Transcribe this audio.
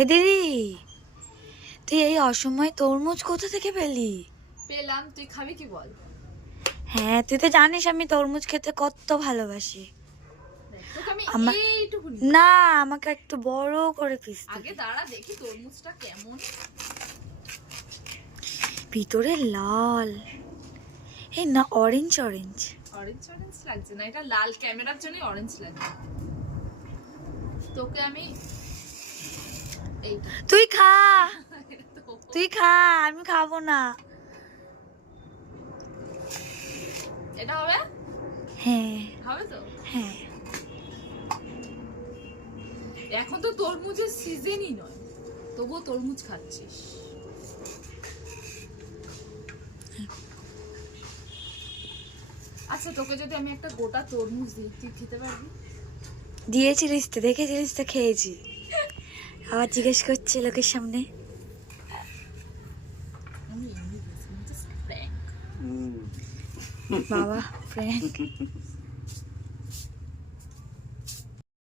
এ দিদি, তুই এই অসময়ে তরমুজ কোথা থেকে পেলি? পেলাম, তুই খাবি কি বল? হ্যাঁ, তুই তো জানিস আমি তরমুজ খেতে কত ভালোবাসি। তোকে আমি আমার এইটুকুনি না, আমাকে একটু বড় করে পিস আগে দাঁড়া দেখি তরমুজটা কেমন। ভিতরে লাল, এই না অরেঞ্জ অরেঞ্জ। অরেঞ্জ অরেঞ্জ লাগছে না, এটা লাল, ক্যামেরার জন্য অরেঞ্জ লাগছে। তোকে আমি এইটা তুই খা, তুই খা, আমি খাবো না। এটা হবে? হ্যাঁ হবে তো? হ্যাঁ। এখন তো তরমুজের সিজনই নয়, তবুও তরমুজ খাচ্ছিস। আচ্ছা, তোকে যদি আমি একটা গোটা তরমুজ দিই, তুই খেতে পারবি? দিয়েছিলিস তো, দেখেছিলিস তো, খেয়েছি। আবার জিজ্ঞেস করছে লোকের সামনে। আমি এমনি বলছি, just prank। বাবা ফ্র্যাঙ্ক।